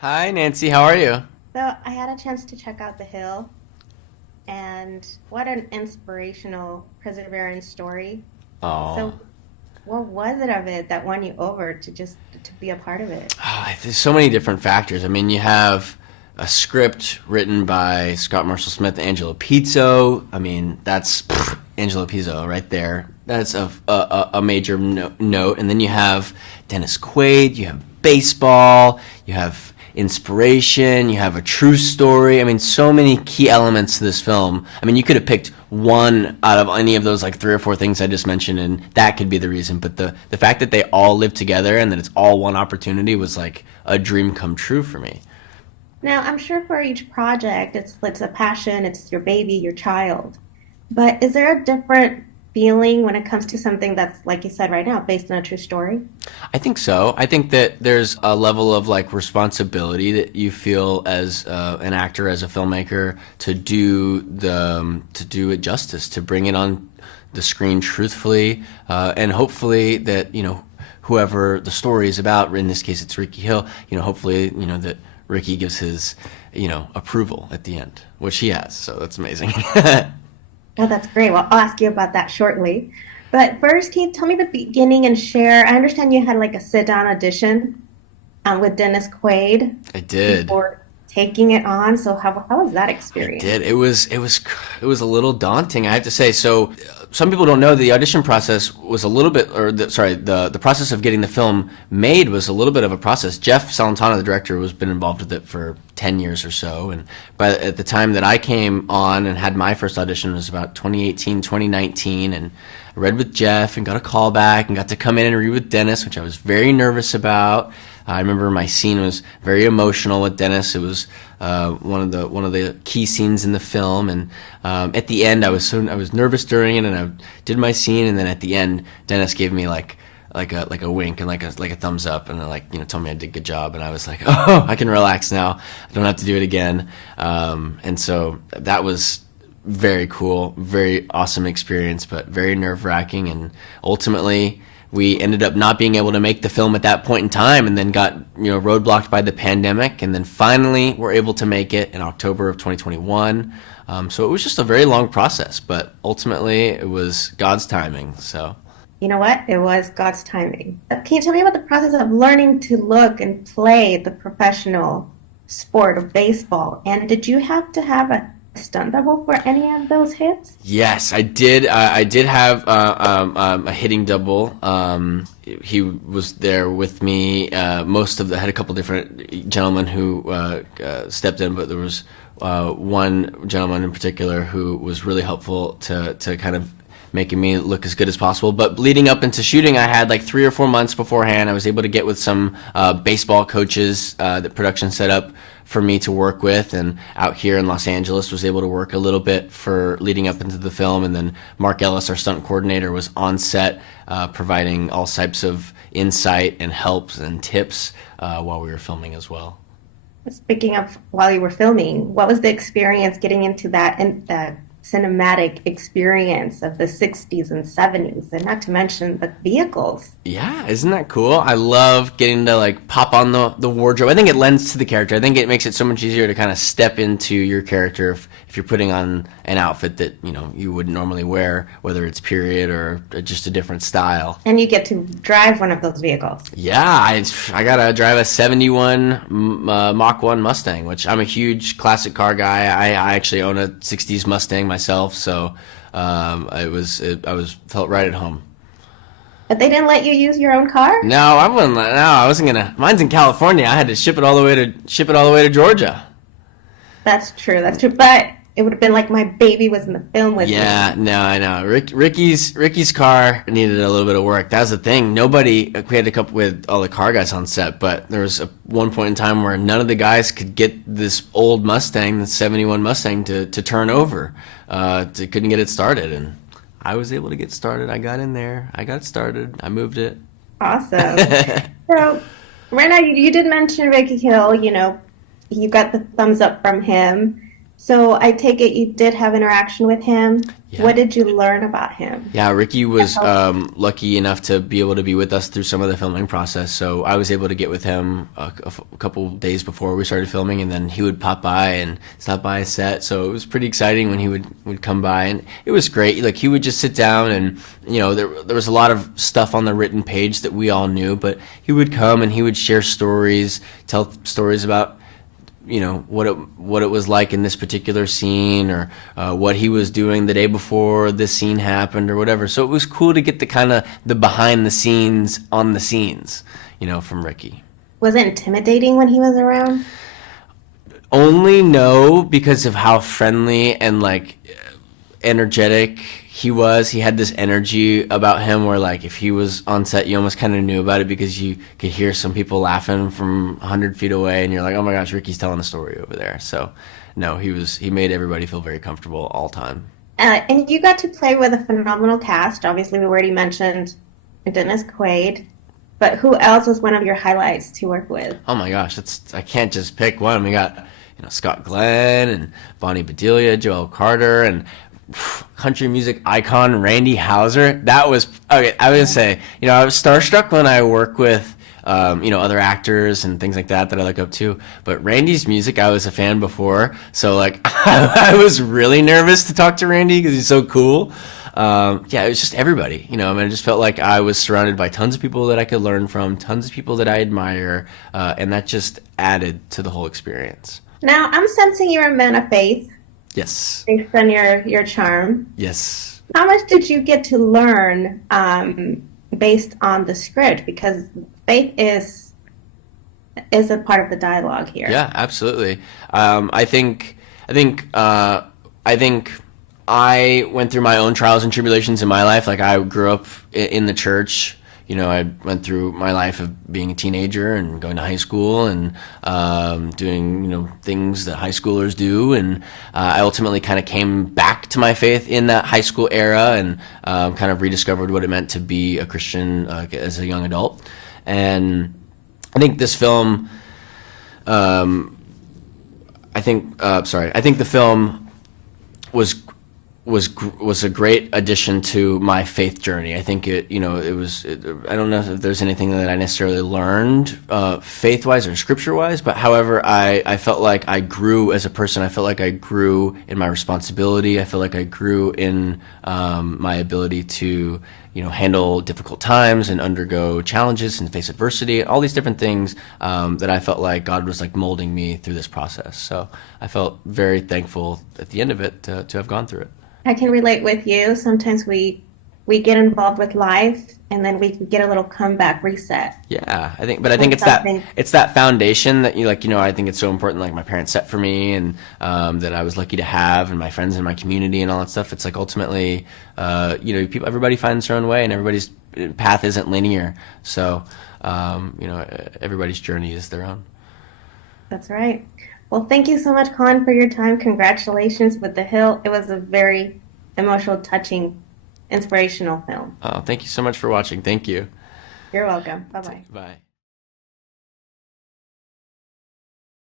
Hi, Nancy. How are you? So I had a chance to check out The Hill, and what an inspirational perseverance story. Oh, So what was it of it that won you over to just to be a part of it? there's so many different factors. I mean, you have a script written by Scott Marshall Smith and Angelo Pizzo. I mean, that's Angelo Pizzo right there. That's a major note. And then you have Dennis Quaid, you have baseball, you have inspiration, you have a true story. I mean, so many key elements to this film. I mean, you could have picked one out of any of those like three or four things I just mentioned, and that could be the reason. But the fact that they all live together and that it's all one opportunity was like a dream come true for me. Now, I'm sure for each project, it's a passion, it's your baby, your child. But is there a different feeling when it comes to something that's, like you said right now, based on a true story? I think so. I think that there's a level of like responsibility that you feel as an actor, as a filmmaker, to do it justice, to bring it on the screen truthfully, and hopefully that whoever the story is about. In this case, it's Rickey Hill. Hopefully that Rickey gives his approval at the end, which he has. So that's amazing. Oh, that's great. Well, I'll ask you about that shortly. But first, can you tell me the beginning and share? I understand you had like a sit-down audition with Dennis Quaid I did. before taking it on. So how was that I experience? did. It was a little daunting, I have to say. So some people don't know the audition process was a little bit, or the process of getting the film made was a little bit of a process. Jeff Celentano, the director, was been involved with it for 10 years or so, and at the time that I came on and had my first audition was about 2018, 2019, and I read with Jeff and got a call back and got to come in and read with Dennis, which I was very nervous about. I remember my scene was very emotional with Dennis. It was one of the key scenes in the film, and at the end, I was nervous during it, and I did my scene, and then at the end, Dennis gave me like a wink and like a thumbs up, and then told me I did a good job, and I was like, oh, I can relax now. I don't have to do it again, and so that was very cool, very awesome experience, but very nerve wracking, and ultimately we ended up not being able to make the film at that point in time, and then got roadblocked by the pandemic, and then finally were able to make it in October of 2021. So it was just a very long process, but ultimately it was God's timing. So You know what? It was God's timing. Can you tell me about the process of learning to look and play the professional sport of baseball? And did you have to have a stunt double for any of those hits? yes, I did. I did have a hitting double. He was there with me. I had a couple different gentlemen who stepped in, but there was one gentleman in particular who was really helpful to kind of making me look as good as possible. But leading up into shooting, I had like 3 or 4 months beforehand. I was able to get with some baseball coaches that production set up for me to work with, and out here in Los Angeles was able to work a little bit for leading up into the film. And then Mark Ellis, our stunt coordinator, was on set providing all types of insight and helps and tips while we were filming as well. Speaking of while you were filming, what was the experience getting into that cinematic experience of the 60s and 70s, and not to mention the vehicles? Yeah, isn't that cool? I love getting to like pop on the wardrobe. I think it lends to the character. I think it makes it so much easier to kind of step into your character if you're putting on an outfit that you wouldn't normally wear, whether it's period or just a different style. And you get to drive one of those vehicles. Yeah, I gotta drive a '71 Mach 1 Mustang, which I'm a huge classic car guy. I actually own a '60s Mustang myself, so I was felt right at home. But they didn't let you use your own car? No, I wouldn't. No, I wasn't gonna. Mine's in California. I had to ship it all the way to Georgia. That's true, that's true. But it would have been like my baby was in the film with me. Yeah, no, I know. Ricky's car needed a little bit of work. That was the thing. We had a couple with all the car guys on set, but there was one point in time where none of the guys could get this old Mustang, the '71 Mustang, to turn over. Couldn't get it started, and I was able to get started. I got in there. I got started. I moved it. Awesome. So, right now, you did mention Rickey Hill. You got the thumbs up from him. So I take it you did have interaction with him. Yeah. What did you learn about him? Yeah, Ricky was lucky enough to be able to be with us through some of the filming process. So I was able to get with him a couple days before we started filming, and then he would pop by and stop by a set. So it was pretty exciting when he would come by, and it was great. Like, he would just sit down, and there was a lot of stuff on the written page that we all knew, but he would come and he would share stories, tell stories about what it was like in this particular scene, or what he was doing the day before this scene happened, or whatever. So it was cool to get the behind the scenes on the scenes, from Ricky. Was it intimidating when he was around? Only no, because of how friendly and like energetic he was. He had this energy about him where, like, if he was on set, you almost kind of knew about it because you could hear some people laughing from 100 feet away, and you're like, oh my gosh, Ricky's telling a story over there. So no, he made everybody feel very comfortable all time. And you got to play with a phenomenal cast. Obviously, we already mentioned Dennis Quaid, but who else was one of your highlights to work with? Oh my gosh, I can't just pick one. We got Scott Glenn and Bonnie Bedelia, JOELLE CARTER, and country music icon Randy Houser. That was okay. I would say, I was starstruck when I work with other actors and things like that I look up to, but Randy's music, I was a fan before, so like I was really nervous to talk to Randy because he's so cool. It was just everybody, I just felt like I was surrounded by tons of people that I could learn from, tons of people that I admire, and that just added to the whole experience. Now, I'm sensing you're a man of faith. Yes. Based on your charm. Yes. How much did you get to learn based on the script? Because faith is a part of the dialogue here. Yeah, absolutely. I think I went through my own trials and tribulations in my life. Like, I grew up in the church. I went through my life of being a teenager and going to high school and doing, things that high schoolers do. And I ultimately kind of came back to my faith in that high school era and kind of rediscovered what it meant to be a Christian as a young adult. And I think this film, I think the film was a great addition to my faith journey. I think I don't know if there's anything that I necessarily learned faith-wise or scripture-wise, but however, I felt like I grew as a person. I felt like I grew in my responsibility. I felt like I grew in my ability to handle difficult times and undergo challenges and face adversity, all these different things that I felt like God was like molding me through this process. So I felt very thankful at the end of it to have gone through it. I can relate with you. Sometimes we get involved with life and then we get a little comeback reset. Yeah, I think it's that foundation that I think it's so important. Like, my parents set for me, and that I was lucky to have, and my friends in my community and all that stuff. It's like ultimately, everybody finds their own way, and everybody's path isn't linear. So, everybody's journey is their own. That's right. Well, thank you so much, Colin, for your time. Congratulations with The Hill. It was a very emotional, touching, inspirational film. Oh, thank you so much for watching. Thank you. You're welcome. Bye-bye. Bye.